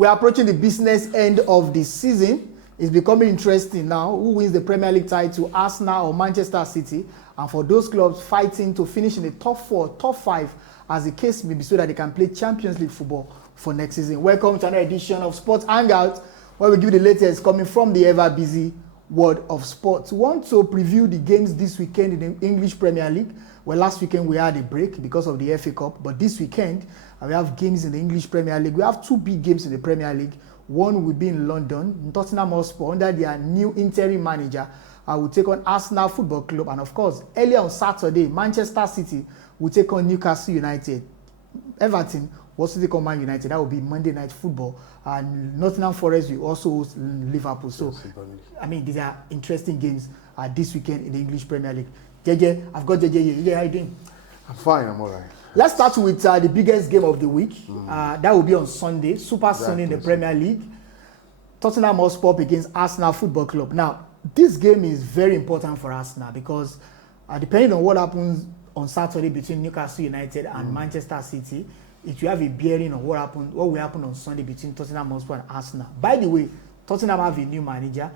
We are approaching the business end of the season. It's becoming interesting now. Who wins the Premier League title, Arsenal or Manchester City? And for those clubs fighting to finish in the top 4, top 5, as the case may be, so that they can play Champions League football for next season. Welcome to another edition of Sports Hangout, where we give you the latest coming from the ever-busy world of sports. We want to preview the games this weekend in the English Premier League. Well, last weekend we had a break because of the FA Cup, but this weekend we have games in the English Premier League. We have two big games in the Premier League. One will be in London. Tottenham Hotspur, under their new interim manager, will take on Arsenal Football Club. And of course, earlier on Saturday, Manchester City will take on Newcastle United. Everton will also take on Man United. That will be Monday Night Football. And Nottingham Forest will also host Liverpool. So, I mean, these are interesting games this weekend in the English Premier League. JJ, I've got JJ here. JJ, how are you doing? I'm fine, I'm all right. Let's start with the biggest game of the week. That will be on Sunday, Super Sunday in the Premier League. Tottenham Hotspur against Arsenal Football Club. Now, this game is very important for Arsenal because depending on what happens on Saturday between Newcastle United and Manchester City, it will have a bearing on what will happen on Sunday between Tottenham Hotspur and Arsenal. By the way, Tottenham have a new manager.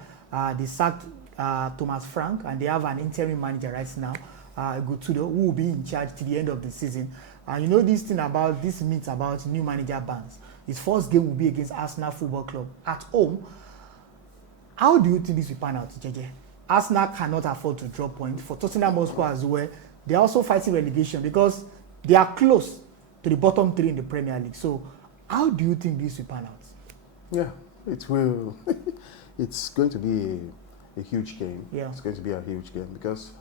They sacked Thomas Frank, and they have an interim manager right now, Gutudo, who will be in charge till the end of the season. And you know this myth about new manager bans. His first game will be against Arsenal Football Club at home. How do you think this will pan out, JJ? Arsenal cannot afford to drop points. For Tottenham Hotspur as well, they are also fighting relegation because they are close to the bottom 3 in the Premier League. So how do you think this will pan out? Yeah, it will. It's going to be a huge game. Yeah. It's going to be a huge game because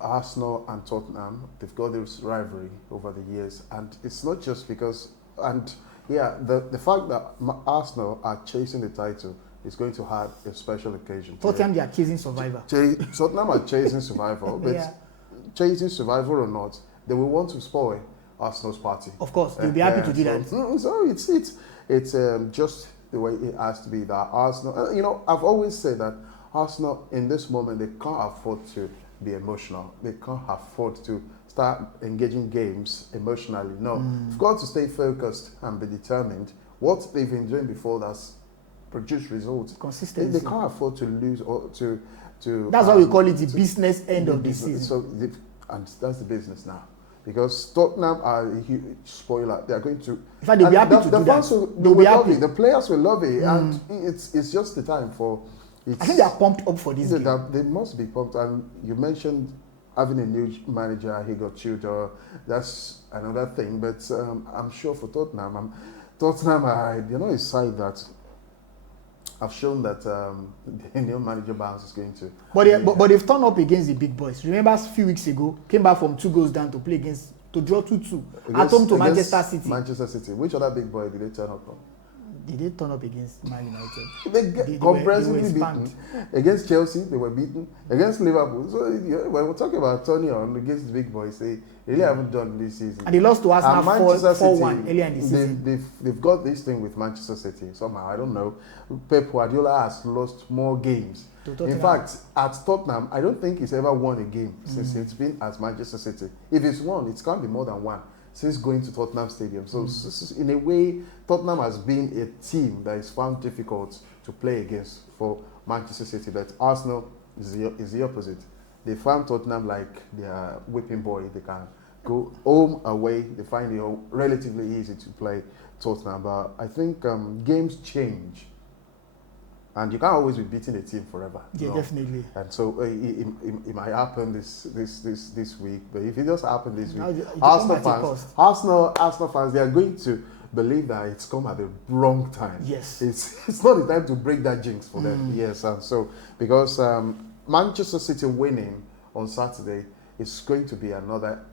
Arsenal and Tottenham, they've got this rivalry over the years, and it's not just because, and yeah, the fact that Arsenal are chasing the title is going to have a special occasion. Tottenham, they are chasing survivor. Tottenham are chasing survival, but yeah. Chasing survival or not, they will want to spoil Arsenal's party. Of course, they'll be happy to do that. So it's just the way it has to be that Arsenal. You know, I've always said that Arsenal in this moment, they can't afford to be emotional. They can't afford to start engaging games emotionally. No, you've got to stay focused and be determined. What they've been doing before that's produced results. Consistency. They can't afford to lose or to. That's why we call it the business end of the season. So, and that's the business now. Because Tottenham are a huge spoiler. They are going to. In fact, they'll be happy to do that. They'll be happy. The players will love it, and it's just the time for. I think they are pumped up for this game. They must be pumped. And you mentioned having a new manager, he got tutor. That's another thing. But I'm sure for Tottenham, a side that have shown that the new manager bounce is going to. But they've turned up against the big boys. Remember, a few weeks ago, came back from 2 goals down to draw 2-2 at home to Manchester City. Manchester City. Which other big boy did they turn up on? Did they turn up against Man United? They comprehensively beaten. Against Chelsea, they were beaten. Against Liverpool. So when we're talking about turning on against the big boys, they really haven't done this season. And they lost to Arsenal 4-1 earlier in the season. They've got this thing with Manchester City somehow. I don't know. Pep Guardiola has lost more games. In fact, at Tottenham, I don't think he's ever won a game since it's been at Manchester City. If it's won, it can't be more than one since going to Tottenham Stadium. So in a way, Tottenham has been a team that is found difficult to play against for Manchester City. But Arsenal is the opposite. They found Tottenham like their whipping boy. They can go home, away. They find it relatively easy to play Tottenham. But I think games change. And you can't always be beating a team forever. Yeah, definitely. And so it might happen this week. But if it does happen this week, Arsenal fans, they are going to believe that it's come at the wrong time. Yes. It's not the time to break that jinx for them. Yes, and so because Manchester City winning on Saturday is going to be another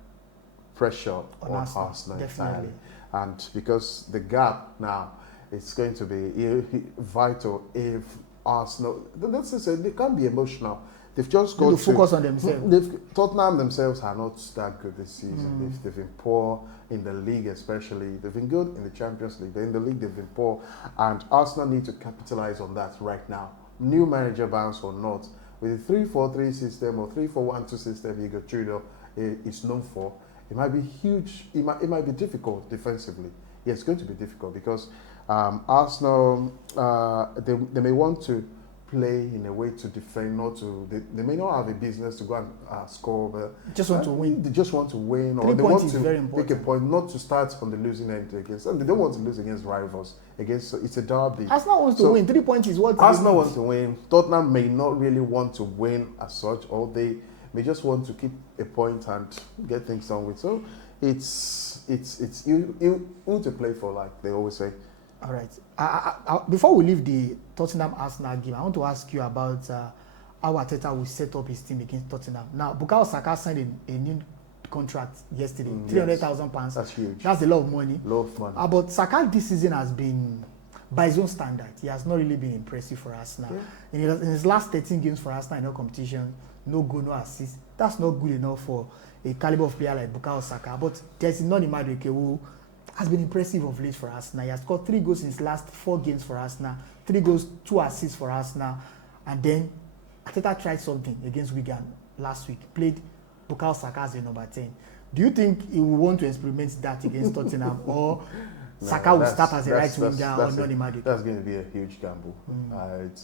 pressure on Arsenal entirely. And because the gap now, it's going to be vital if Arsenal. Let's just say they can't be emotional. They've just got to focus on themselves. Tottenham themselves are not that good this season. They've been poor in the league, especially. They've been good in the Champions League. In the league, they've been poor, and Arsenal need to capitalize on that right now. New manager bounce or not, with the 3-4-3 system or 3-4-1-2 system, Igor Tudor is known for. It might be huge. It might be difficult defensively. Yeah, it's going to be difficult because Arsenal, they may want to play in a way to defend, not to. They may not have a business to go and score, but just want to win. They just want to win, or 3 they points want is very to make a point, not to start on the losing end against. And they don't want to lose against rivals. It's a derby. Arsenal wants to win. 3 points is what Arsenal wants to win. Tottenham may not really want to win as such, or they may just want to keep a point and get things done with. So it's you to play for, like they always say. All right. Before we leave the Tottenham Arsenal game, I want to ask you about how Arteta will set up his team against Tottenham. Now, Bukayo Saka signed a new contract yesterday, £300,000. That's huge. That's a lot of money. But Saka this season has been, by his own standard, he has not really been impressive for Arsenal. Yeah. In his last 13 games for Arsenal in no competition, no goal, no assist. That's not good enough for a caliber of player like Bukayo Saka. But there's Noni Madueke who has been impressive of late for Arsenal. He has scored 3 goals in his last 4 games for Arsenal, 3 goals, 2 assists for Arsenal. And then Arteta tried something against Wigan last week, played Bukayo Saka as a number 10. Do you think he will want to experiment that against Tottenham, or Saka will start as a right winger or Noni Madueke? That's going to be a huge gamble.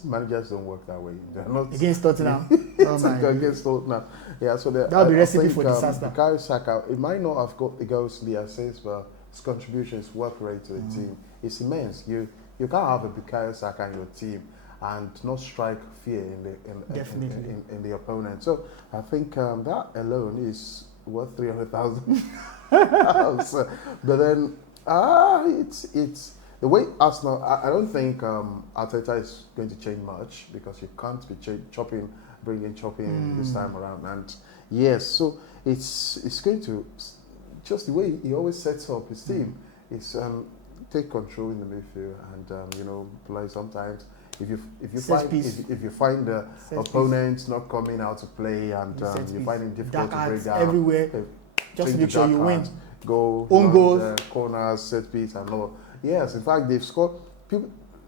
Managers don't work that way. They're not against Tottenham. Against Tottenham. Yeah, so that will be recipe for disaster. Bukayo Saka, it might not have got the goals, the assists, but his contribution, his work rate to the team is immense. You can't have a Bukayo Saka in your team and not strike fear in the opponent. So I think that alone is worth 300,000. But then it's the way Arsenal. I don't think Arteta is going to change much, because you can't be bringing chopping this time around. And yes, so it's going to. Just the way he always sets up his team is take control in the midfield and play sometimes. If you find the opponents not coming out to play and you find it difficult to break down everywhere, just make sure you win. Go own goals, corners, set piece, and all. Yes, in fact, they've scored.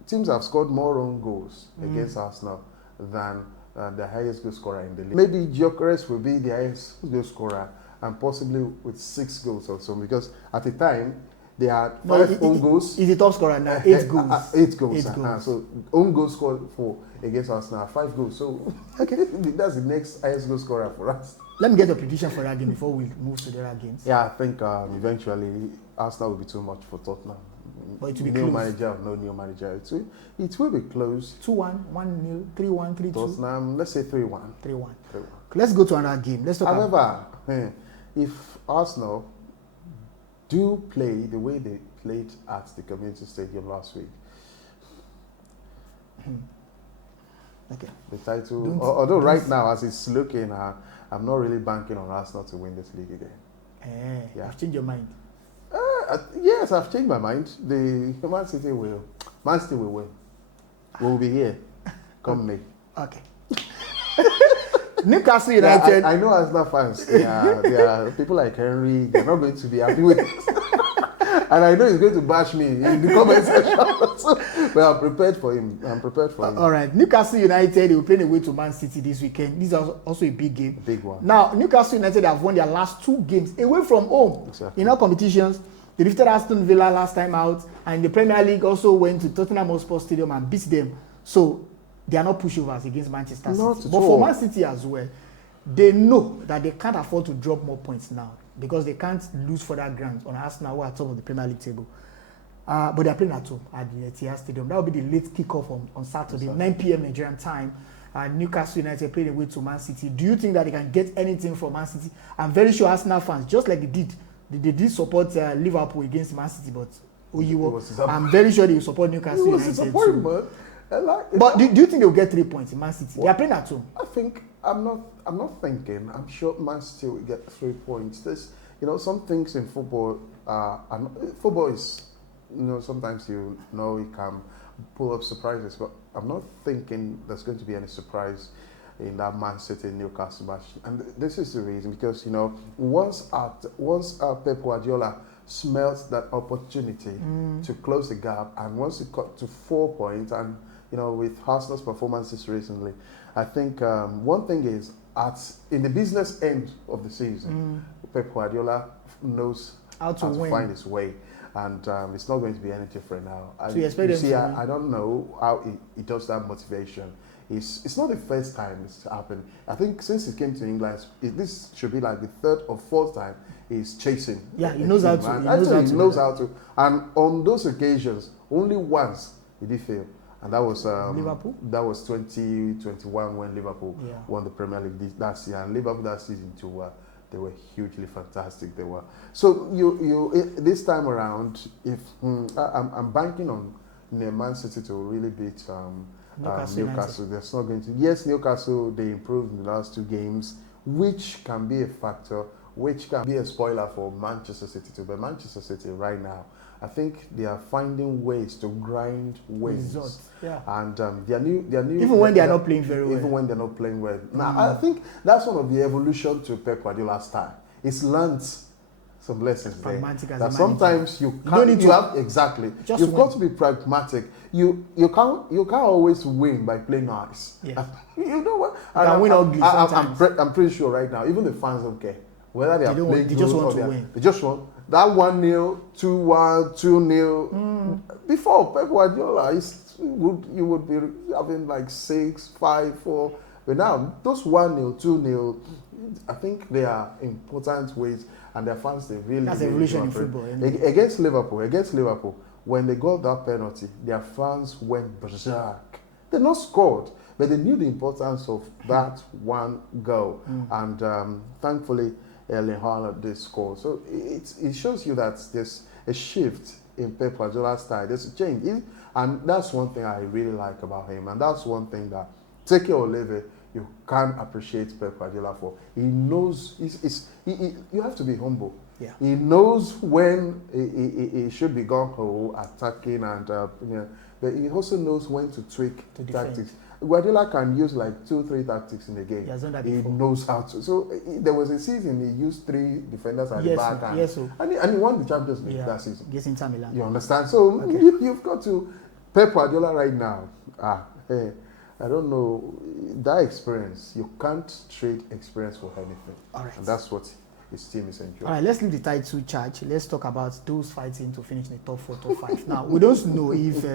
Teams have scored more own goals against Arsenal than the highest goal scorer in the league. Maybe Gyökeres will be the highest goal scorer, and possibly with 6 goals or so, because at the time they had 5 own goals. He's the top scorer now, 8 goals. 8 goals. So own goals scored 4 against Arsenal, 5 goals. So that's the next highest goal scorer for us. Let me get a prediction for that game before we move to the other games. Yeah, I think eventually Arsenal will be too much for Tottenham. But it will be new close. Manager or no new manager. It will be close. 2-1, 1-0, 3-1, 3-2. Tottenham, let's say 3-1. 3-1. Let's go to another game. Let's talk However, if Arsenal do play the way they played at the Community Stadium last week, okay, the title, although right now as it's looking, I'm not really banking on Arsenal to win this league again. You've changed your mind. Yes, I've changed my mind. The Man City will win. We'll be here come May. Okay. Newcastle United. I know Arsenal fans. There are people like Henry. They're not going to be happy with it. And I know he's going to bash me in the comment section. But I'm prepared for him. All right. Newcastle United, they will play away to Man City this weekend. This is also a big game. Big one. Now, Newcastle United have won their last 2 games away from home. Exactly. In all competitions. They defeated Aston Villa last time out. And in the Premier League also went to Tottenham Hotspur Stadium and beat them. So they are not pushovers against Manchester City. But for Man City as well, they know that they can't afford to drop more points now, because they can't lose further ground on Arsenal, who are top of the Premier League table. But they're playing at home at the Etihad Stadium. That will be the late kickoff on Saturday, 9 p.m. Nigerian time. Newcastle United playing away to Man City. Do you think that they can get anything from Man City? I'm very sure Arsenal fans, just like they did support Liverpool against Man City, but I'm very sure they will support Newcastle United too. But do you think they will get 3 points in Man City? They are playing at home. I think I'm not thinking. I'm sure Man City will get 3 points. There's some things in football. Football is sometimes it can pull up surprises, but I'm not thinking there's going to be any surprise in that Man City Newcastle match. And this is the reason, because once Pep Guardiola smelt that opportunity to close the gap, and once it got to 4 points, and with Arsenal's performances recently, I think one thing is in the business end of the season, Pep Guardiola knows how to find his way. and it's not going to be any different now. So you expect them see, to I don't know how it does that motivation. It's not the first time it's happened. I think since it came to England, this should be like the third or fourth time he's chasing. Yeah, he knows how to. He knows how to. And on those occasions, only once did he fail. And that was Liverpool. That was 2021 when Liverpool Yeah. won the Premier League that year. And Liverpool that season too, they were hugely fantastic. They were. So this time around, if I'm banking on Man City to really beat Newcastle. There's not going to. Yes, Newcastle, they improved in the last 2 games, which can be a factor, which can be a spoiler for Manchester City too. But Manchester City right now, I think they are finding ways to grind wins. Results. Yeah. And they're new. Even when they are not playing very well. Even when they're not playing well. Now, I think that's one of the evolution to Pep Guardiola's style. It's learned some lessons there. That sometimes you can't. Exactly. You've got to be pragmatic. You can't always win by playing nice. Yeah. You know what? You can win ugly sometimes. I'm pretty sure right now, even the fans don't care whether they are playing. They just want to win. They just want that 1-0, 2-1, 2-0. Before Pep Guardiola, you would be having like 6, 5, 4. But now those 1-0, 2-0, I think they are important ways. And their fans, they really... That's evolution in football. Against Liverpool, when they got that penalty, their fans went berserk. They not scored, but they knew the importance of that one goal. And thankfully, Erling Haaland did score. So it shows you that there's a shift in Pep Guardiola's style. There's a change. And that's one thing I really like about him. And that's one thing that, take it or leave it, you can't appreciate Pep Guardiola for. He knows, you have to be humble. Yeah. He knows when he should be gung-ho, attacking, and but he also knows when to tweak tactics. Guardiola can use like 2-3 tactics in a game. He knows how to. So there was a season he used 3 defenders at the back, and he won the Champions League that season. Against Inter Milan. You understand? So you've got to Pep Guardiola right now. I don't know, that experience, you can't trade experience for anything. All right. And that's what his team is enjoying. All right, let's leave the title charge. Let's talk about those fighting to finish in the top 4, top 5. Now, we don't know if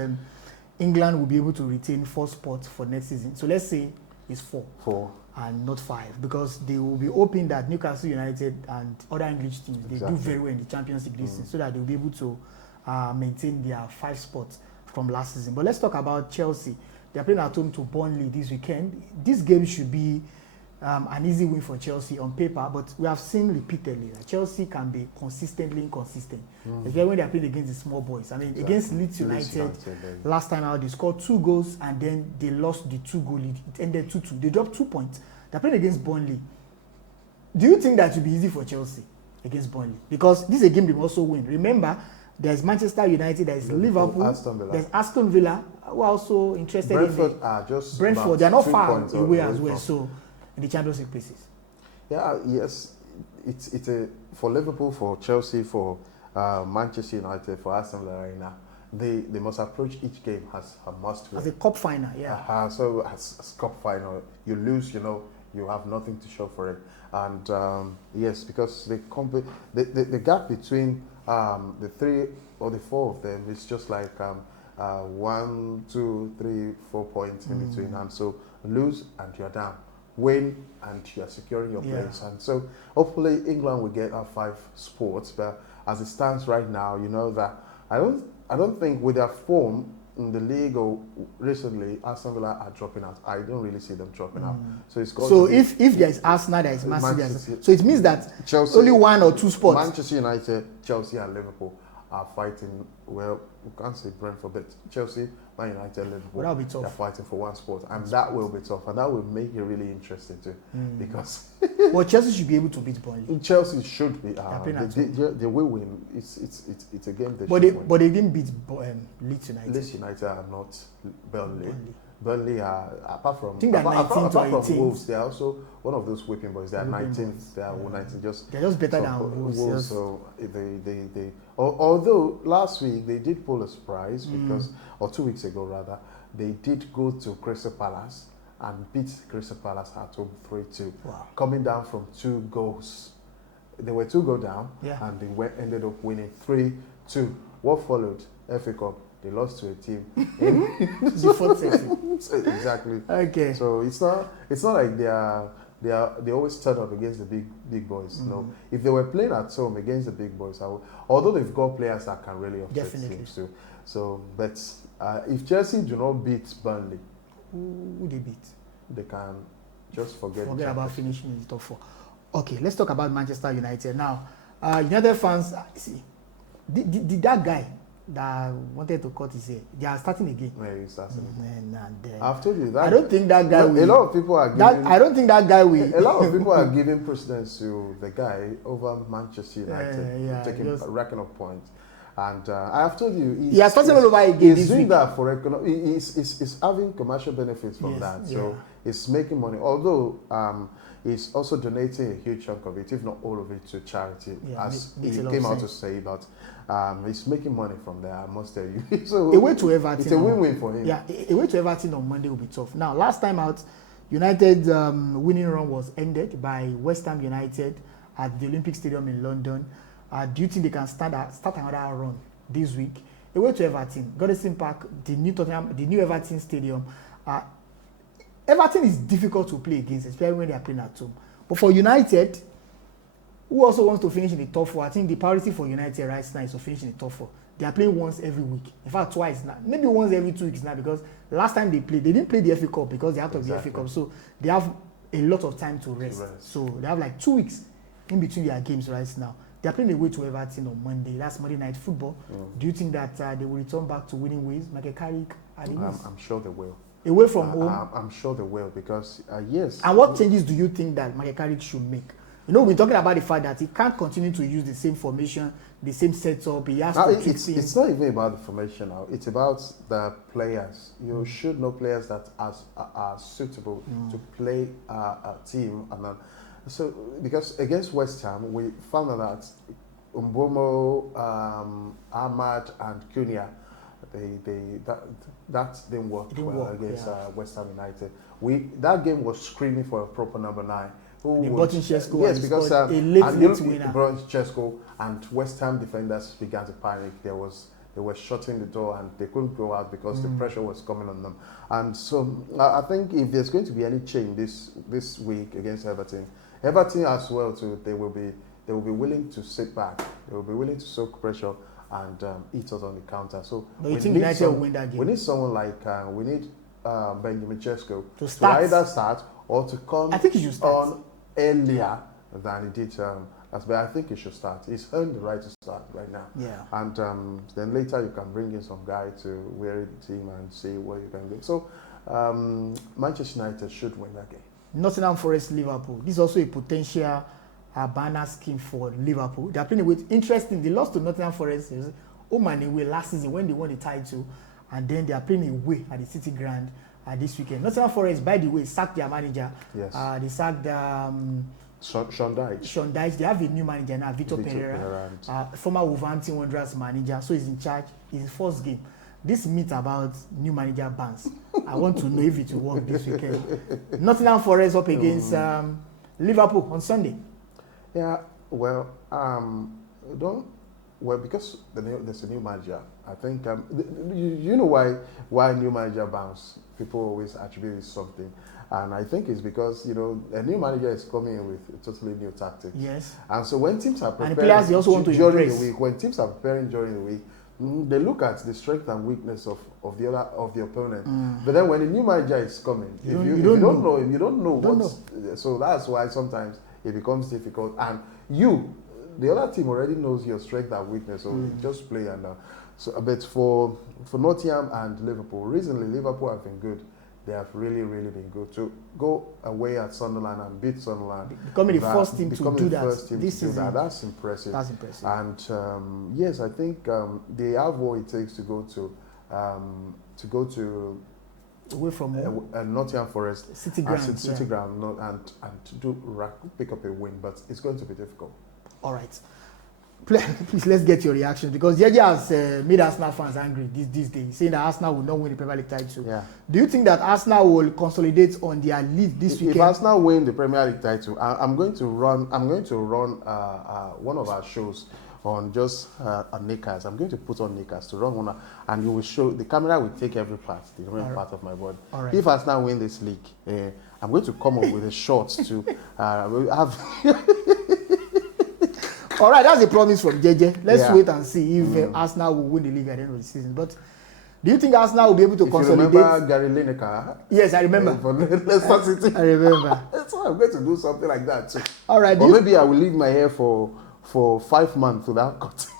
England will be able to retain 4 spots for next season. So let's say it's 4 and not 5, because they will be hoping that Newcastle United and other English teams, they do very well in the Champions League this season, so that they'll be able to maintain their 5 spots from last season. But let's talk about Chelsea. They're playing at home to Burnley this weekend. This game should be an easy win for Chelsea on paper, but we have seen repeatedly that Chelsea can be consistently inconsistent, especially when they are playing against the small boys. I mean, against Leeds United, last time out, they scored 2 goals and then they lost the 2-goal lead. It ended 2-2. They dropped 2 points. They're playing against Burnley. Do you think that will be easy for Chelsea against Burnley? Because this is a game they also win. Remember, there's Manchester United, there's Liverpool, there's Aston Villa, who are also interested Brentford, they're not far away as well, so in the Champions League places. Yeah, yes. It's a for Liverpool, for Chelsea, for Manchester United, for Aston Villa right now. They must approach each game as a must win. As a cup final, yeah. So as cup final, you lose, you have nothing to show for it. And yes, because the gap between the 3 or the 4 of them is just like 1, 2, 3, 4 points in between. And so lose and you're down. Win and you're securing your place. And so hopefully England will get our 5 spots. But as it stands right now, you know that I don't think with their form in the league or recently, Aston Villa are dropping out. I don't really see them dropping out. So it's if there is Arsenal, there is Man City. So it means that Chelsea, only 1 or 2 spots. Manchester United, Chelsea, and Liverpool are fighting. Well, we can't say Brentford, but Chelsea, Man United, Liverpool. That'll be tough. They're fighting for 1 spot, and that will be tough, and that will make it really interesting too, because. Well, Chelsea should be able to beat Burnley. Chelsea should be. They will win. It's a game they should win. But they didn't beat Leeds United. Leeds United are not Burnley. Burnley are, apart from Wolves, they are also one of those whipping boys. They are 19th. They are 19. They're just better than Wolves. So they although last week they did pull a surprise because, or 2 weeks ago rather, they did go to Crystal Palace and beat Crystal Palace at home 3-2. Wow. Coming down from 2 goals. They were 2 goals down, and they ended up winning 3-2. what followed? FA Cup. They lost to a team. The fourth setting. Exactly. Okay. So it's not like they always turn up against the big boys. No, if they were playing at home against the big boys, although they've got players that can really upset teams too. So, but if Chelsea do not beat Burnley, who they beat? They can just forget about finishing in the top 4. Okay, let's talk about Manchester United now. United fans, see, did that guy that wanted to cut his hair, they are starting again. Yeah, he's starting again. And I've told you that. I don't think that guy will. A lot of people are giving. I don't think that guy will. A lot of people are giving precedence to the guy over Manchester United, racking up points. And I have told you, he has started all over again. He's doing that for he's having commercial benefits from that. So he's making money. Although he's also donating a huge chunk of it, if not all of it, to charity, as he came out to say. But he's making money from there, I must tell you. So a way to Everton. It's a win-win for him. Yeah, a way to Everton on Monday will be tough. Now, last time out, United's winning run was ended by West Ham United at the Olympic Stadium in London. Do you think they can start another run this week? Away to Everton, Goodison Park, the new Everton Stadium. Everton is difficult to play against, especially when they are playing at home. But for United, who also wants to finish in the top 4, I think the priority for United right now is to finish in the top 4. They are playing once every week. In fact, twice now. Maybe once every 2 weeks now, because last time they played, they didn't play the FA Cup because they're out of the FA Cup. So they have a lot of time to rest. So they have like 2 weeks in between their games right now. They're playing away to Everton on Monday. That's Monday Night Football. Do you think that they will return back to winning ways? Michael Carrick, I'm sure they will. Away from home? I'm sure they will because, yes. And what changes do you think that Michael Carrick should make? You know, we're talking about the fact that he can't continue to use the same formation, the same setup. He has to tweak things. It's not even about the formation now. It's about the players. You should know players that are suitable to play a team. So, because against West Ham, we found out that Mbomo, Ahmad, and Cunha, that didn't work against West Ham United. That game was screaming for a proper number 9. Yes, because a late winner. Brought Chesko, and West Ham defenders began to panic. They were shutting the door and they couldn't go out because the pressure was coming on them. And so I think if there's going to be any change this week against Everton as well too, they will be willing to sit back. They will be willing to soak pressure and eat us on the counter. So but you think United will win that game? We need someone like Benjamin Chesko to either start or to come I think he should start on earlier than he did. But I think he should start. He's earned the right to start right now. Yeah. And then later you can bring in some guy to wear the team and see what you can do. So Manchester United should win that game. Nottingham Forest, Liverpool. This is also a potential banner scheme for Liverpool. They are playing with interesting. They lost to Nottingham Forest away last season when they won the title, and then they are playing away at the City Ground this weekend. Nottingham Forest, by the way, sacked their manager. Yes. They sacked Sean Dyche. Sean Dyche. They have a new manager now, Vitor Pereira, former Wolverhampton Wanderers manager. So he's in charge. It's his first game. This myth about new manager bans, I want to know if it will work this weekend. Nottingham Forest up against Liverpool on Sunday. Yeah, well, because there's a new manager. I think you know why new manager bans. People always attribute it to something, and I think it's because a new manager is coming in with totally new tactics. Yes. And so when teams are preparing, and the players they also want to during impress. the week, when teams are preparing during the week, they look at the strength and weakness of the opponent. But then when a new manager is coming, if you don't know him, you don't know what. So that's why sometimes it becomes difficult. And the other team already knows your strength and weakness, so just play. And so, but for Nottingham and Liverpool, recently Liverpool have been good. They have really, really been good. To go away at Sunderland and beat Sunderland, becoming the first team to do that this season. That's impressive. That's impressive. And yes, I think they have what it takes to go to away from Nottingham Forest, City Ground, and to pick up a win. But it's going to be difficult. All right. Please, let's get your reaction, because Jeje has made Arsenal fans angry these days, saying that Arsenal will not win the Premier League title. Yeah. Do you think that Arsenal will consolidate on their lead this weekend? If Arsenal win the Premier League title, I'm going to run one of our shows on just knickers. I'm going to put on knickers to run one, and you will show the camera will take every part, the remaining part of my body. Right. If Arsenal win this league, I'm going to come up with a short to have. All right, that's a promise from JJ. Let's wait and see if Arsenal will win the league at the end of the season. But do you think Arsenal will be able to consolidate? You remember Gary Lineker? Yes, I remember. Leicester City. I remember. So I'm going to do something like that too. All right. Or maybe I will leave my hair for 5 months without cutting.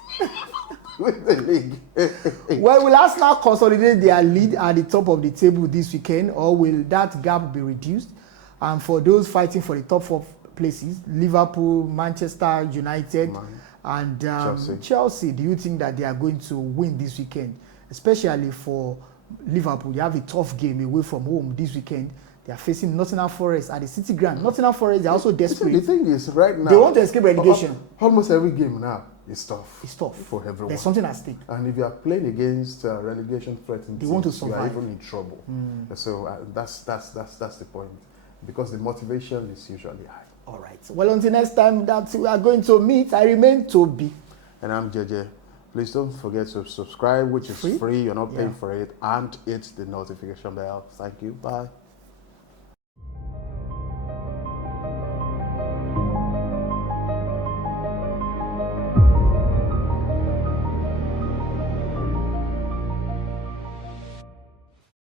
With the league. Well, will Arsenal consolidate their lead at the top of the table this weekend, or will that gap be reduced? And for those fighting for the top 4 places, Liverpool, Manchester United, and Chelsea, do you think that they are going to win this weekend? Especially for Liverpool, they have a tough game away from home this weekend. They are facing Nottingham Forest at the City Ground. Nottingham Forest, they are also desperate. The thing is, right now, they want to escape relegation. Almost every game now is tough. It's tough for everyone. There's something at stake. And if you are playing against relegation threatened teams, want to survive. you are even in trouble. So that's the point, because the motivation is usually high. All right. Well, until next time that we are going to meet, I remain Toby. And I'm JJ. Please don't forget to subscribe, which is free. You're not paying for it. And hit the notification bell. Thank you. Bye.